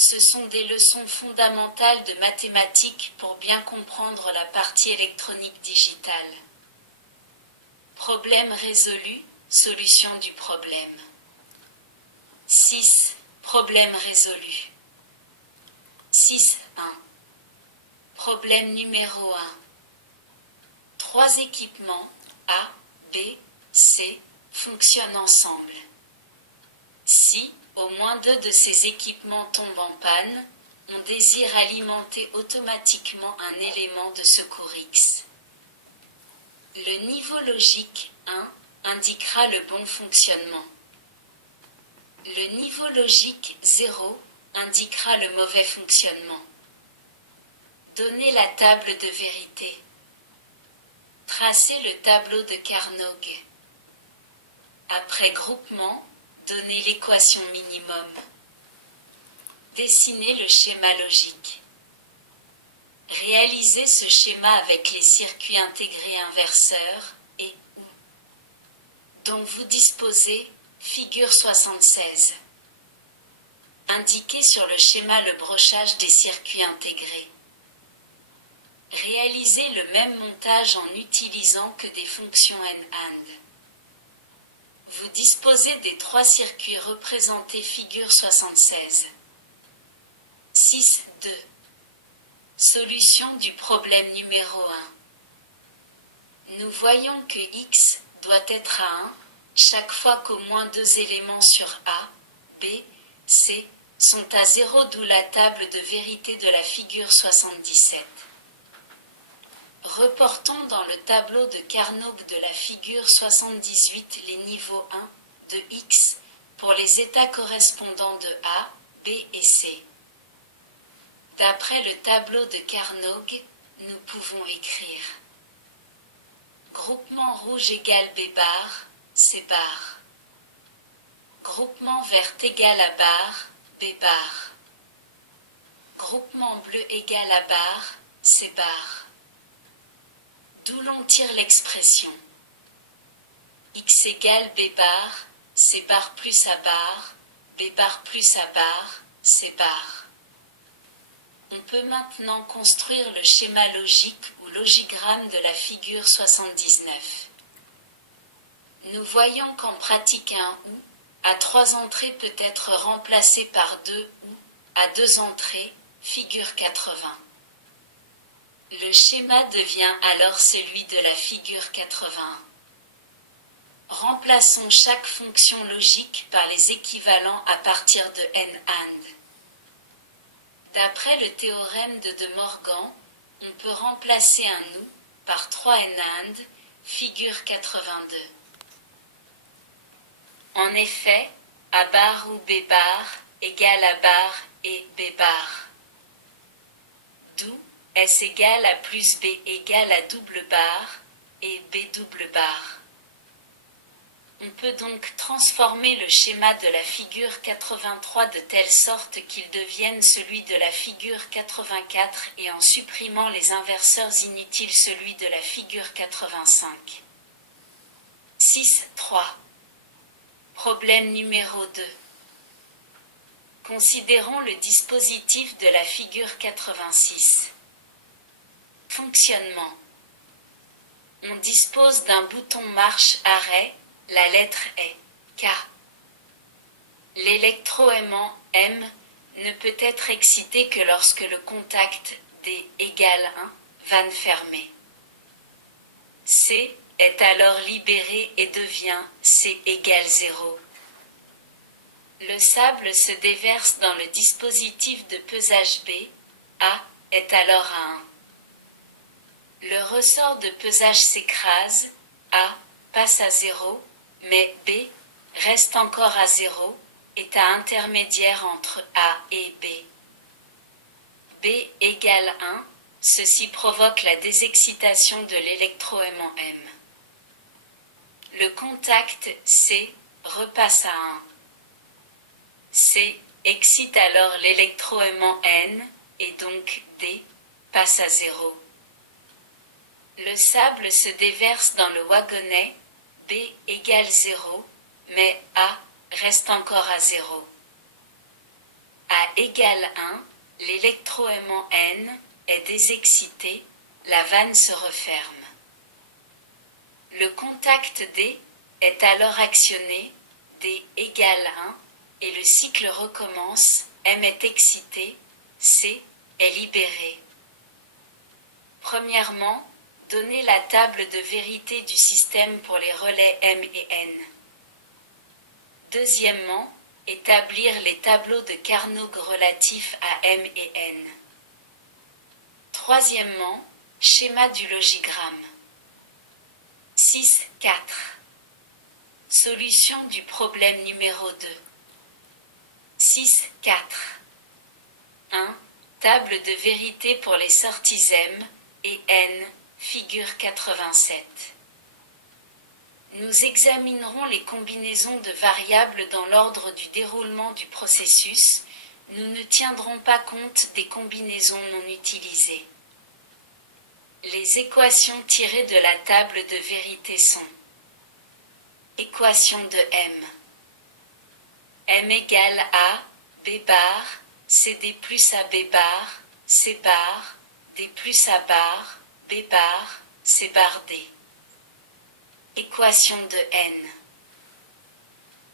Ce sont des leçons fondamentales de mathématiques pour bien comprendre la partie électronique digitale. Problème résolu, solution du problème. 6. Problème résolu. 6.1. Problème numéro 1. 3 équipements A, B, C fonctionnent ensemble. Si, au moins 2 de ces équipements tombent en panne, on désire alimenter automatiquement un élément de secours X. Le niveau logique 1 indiquera le bon fonctionnement. Le niveau logique 0 indiquera le mauvais fonctionnement. Donnez la table de vérité. Tracez le tableau de Carnot. Après groupement, donnez l'équation minimum. Dessinez le schéma logique. Réalisez ce schéma avec les circuits intégrés inverseurs et ou dont vous disposez, figure 76. Indiquez sur le schéma le brochage des circuits intégrés. Réalisez le même montage en utilisant que des fonctions n-and. Vous disposez des 3 circuits représentés figure 76. 6.2. Solution du problème numéro 1. Nous voyons que x doit être à 1 chaque fois qu'au moins 2 éléments sur A, B, C sont à 0, d'où la table de vérité de la figure 77. Reportons dans le tableau de Carnot de la figure 78 les niveaux 1 de x pour les états correspondants de A, B et C. D'après le tableau de Carnot, nous pouvons écrire groupement rouge égale B bar, C bar. Groupement vert égale A bar, B bar. Groupement bleu égale A bar, C bar. D'où l'on tire l'expression x égale B bar, C bar plus A bar, B bar plus A bar, C bar. On peut maintenant construire le schéma logique ou logigramme de la figure 79. Nous voyons qu'en pratique un ou à 3 entrées peut être remplacé par 2 ou à 2 entrées, figure 80. Le schéma devient alors celui de la figure 81. Remplaçons chaque fonction logique par les équivalents à partir de n-and. D'après le théorème de De Morgan, on peut remplacer un ou par 3 n-and, figure 82. En effet, A bar ou B bar égale A bar et B bar. D'où S égale A plus B égale A double bar et B double bar. On peut donc transformer le schéma de la figure 83 de telle sorte qu'il devienne celui de la figure 84 et en supprimant les inverseurs inutiles celui de la figure 85. 6.3. Problème numéro 2. Considérons le dispositif de la figure 86. Fonctionnement. On dispose d'un bouton marche-arrêt, la lettre est K. L'électroaimant M ne peut être excité que lorsque le contact D égale 1, vanne fermée. C est alors libéré et devient C égale 0. Le sable se déverse dans le dispositif de pesage B, A est alors à 1. Le ressort de pesage s'écrase, A passe à 0, mais B reste encore à 0, état intermédiaire entre A et B. B égale 1, ceci provoque la désexcitation de l'électroaimant M. Le contact C repasse à 1. C excite alors l'électroaimant N, et donc D passe à 0. Le sable se déverse dans le wagonnet, B égale 0, mais A reste encore à 0. A égale 1, l'électroaimant N est désexcité, la vanne se referme. Le contact D est alors actionné, D égale 1, et le cycle recommence, M est excité, C est libéré. Premièrement, donner la table de vérité du système pour les relais M et N. Deuxièmement, établir les tableaux de Carnot relatifs à M et N. Troisièmement, schéma du logigramme. 6.4. Solution du problème numéro 2. 6.4. 1. Table de vérité pour les sorties M et N, figure 87. Nous examinerons les combinaisons de variables dans l'ordre du déroulement du processus. Nous ne tiendrons pas compte des combinaisons non utilisées. Les équations tirées de la table de vérité sont: équation de M égale A, B bar, CD plus AB bar, C bar, D plus A bar, B bar, C bar D. Équation de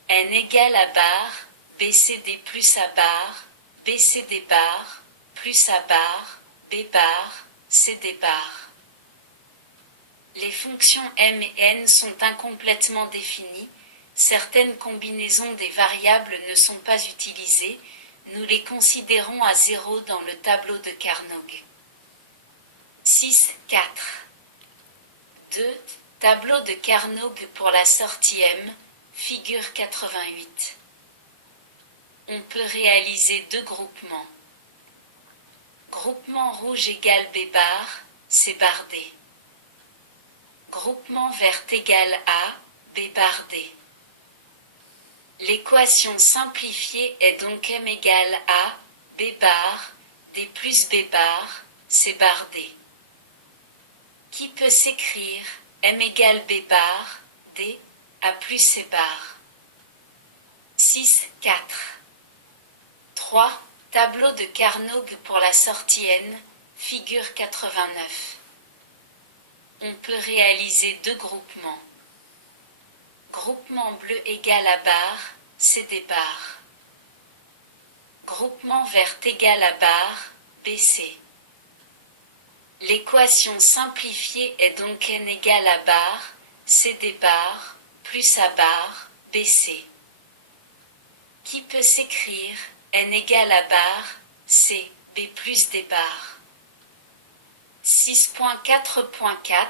N égale A bar, BCD plus A bar, BCD bar, plus A bar, B bar, CD bar. Les fonctions M et N sont incomplètement définies, certaines combinaisons des variables ne sont pas utilisées, nous les considérons à 0 dans le tableau de Carnot. 6.4. 2. Tableau de Carnot pour la sortie M, figure 88. On peut réaliser deux groupements. Groupement rouge égale B bar, C bar D. Groupement vert égale A, B bar D. L'équation simplifiée est donc M égale A, B bar, D plus B bar, C bar D. Qui peut s'écrire M égale B bar, D, A plus C bar. 6.4. 3. Tableau de Carnot pour la sortie N, figure 89. On peut réaliser deux groupements. Groupement bleu égale A bar, CD bar. Groupement vert égale A bar, BC. L'équation simplifiée est donc N égale A bar, CD bar, plus A bar, BC. Qui peut s'écrire N égale A bar, C, B plus D bar. 6.4.4,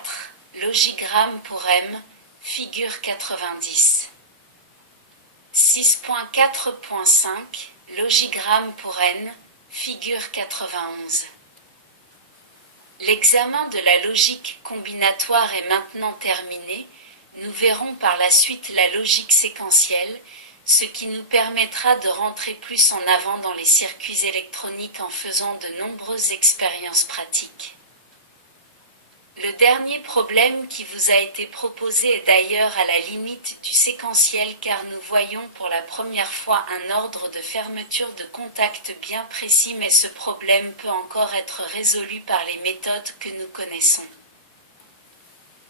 logigramme pour M, figure 90. 6.4.5, logigramme pour N, figure 91. L'examen de la logique combinatoire est maintenant terminé. Nous verrons par la suite la logique séquentielle, ce qui nous permettra de rentrer plus en avant dans les circuits électroniques en faisant de nombreuses expériences pratiques. Le dernier problème qui vous a été proposé est d'ailleurs à la limite du séquentiel car nous voyons pour la première fois un ordre de fermeture de contact bien précis, mais ce problème peut encore être résolu par les méthodes que nous connaissons.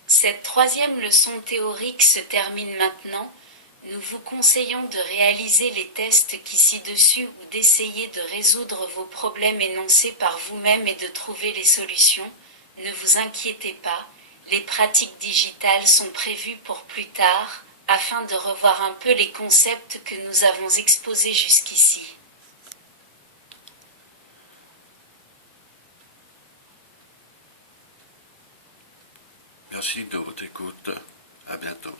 Cette troisième leçon théorique se termine maintenant. Nous vous conseillons de réaliser les tests qui ci-dessus ou d'essayer de résoudre vos problèmes énoncés par vous-même et de trouver les solutions. Ne vous inquiétez pas, les pratiques digitales sont prévues pour plus tard, afin de revoir un peu les concepts que nous avons exposés jusqu'ici. Merci de votre écoute. À bientôt.